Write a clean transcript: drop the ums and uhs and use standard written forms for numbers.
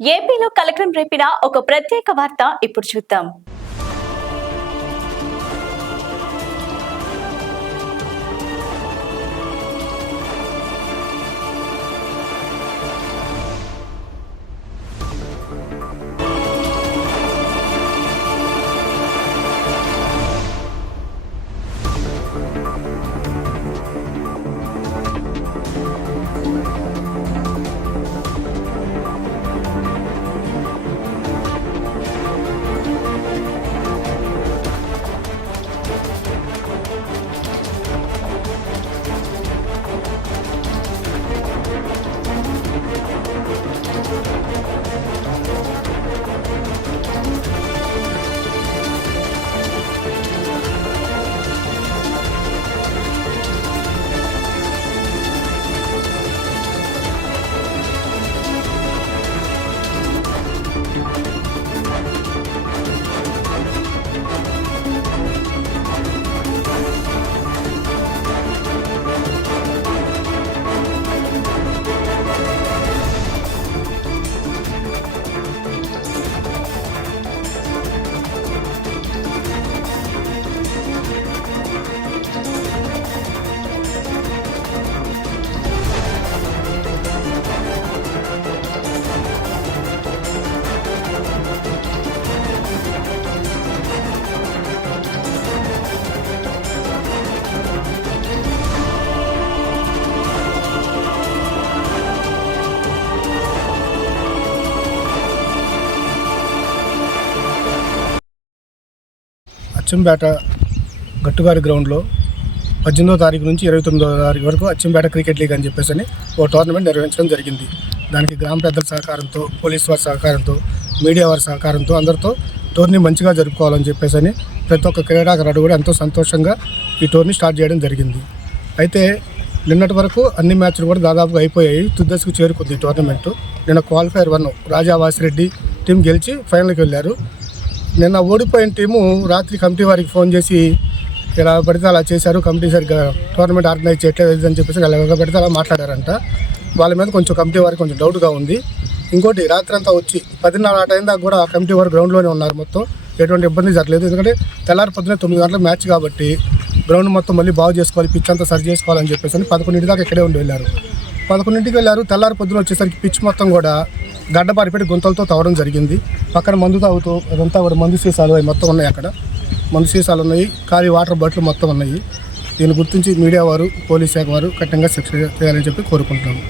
ఏపీలో కలెక్టర్ రేపిన ఒక ప్రత్యేక వార్త ఇప్పుడు చూద్దాం. అచ్చంపేట గట్టుగారి గ్రౌండ్లో 18వ తారీఖు నుంచి 29వ తారీఖు వరకు అచ్చంపేట క్రికెట్ లీగ్ అని చెప్పేసి ఓ టోర్నమెంట్ నిర్వహించడం జరిగింది. దానికి గ్రామ పెద్దల సహకారంతో, పోలీసు వారి సహకారంతో, మీడియా వారి సహకారంతో అందరితో టోర్నీ మంచిగా జరుపుకోవాలని చెప్పేసి ప్రతి ఒక్క క్రీడాకారుడు కూడా ఎంతో సంతోషంగా ఈ టోర్నీ స్టార్ట్ చేయడం జరిగింది. అయితే నిన్నటి వరకు అన్ని మ్యాచ్లు కూడా దాదాపుగా అయిపోయాయి. తుదశకు చేరుకుంది ఈ టోర్నమెంటు. నిన్న క్వాలిఫైర్ 1 రాజా వాసిరెడ్డి టీం గెలిచి ఫైనల్కి వెళ్ళారు. నిన్న ఓడిపోయిన టీము రాత్రి కమిటీ వారికి ఫోన్ చేసి ఇలా పడితే అలా చేశారు, కమిటీ సరిగ్గా టోర్నమెంట్ ఆర్గనైజ్ చేయట్లేదు అని చెప్పేసి ఎలా పడితే అలా మాట్లాడారంట. వాళ్ళ మీద కొంచెం కమిటీ వారికి కొంచెం డౌట్గా ఉంది. ఇంకోటి రాత్రి అంతా వచ్చి 10:30 ఆ టైం దాకా కూడా కమిటీ వారు గ్రౌండ్లోనే ఉన్నారు. మొత్తం ఎటువంటి ఇబ్బంది జరగలేదు. ఎందుకంటే తెల్లారి పొద్దున 9 గంటల మ్యాచ్ కాబట్టి గ్రౌండ్ మొత్తం మళ్ళీ బాగు చేసుకోవాలి, పిచ్ అంతా సరి చేసుకోవాలని చెప్పేసి 11 దాకా ఇక్కడే ఉండి వెళ్ళారు. 11కి వెళ్ళారు. తెల్లారి పొద్దున వచ్చేసరికి పిచ్ మొత్తం కూడా గడ్డపారిపెట్టి గుంతలతో తవ్వడం జరిగింది. పక్కన మందు తాగుతూ అదంతా కూడా మందు సీసాలు అవి మొత్తం ఉన్నాయి. అక్కడ మందు సీసాలు ఉన్నాయి, ఖాళీ వాటర్ బాటిల్ మొత్తం ఉన్నాయి. దీన్ని గుర్తించి మీడియా వారు, పోలీస్ శాఖ వారు కఠినంగా శిక్ష చేయాలని చెప్పి కోరుకుంటున్నాము.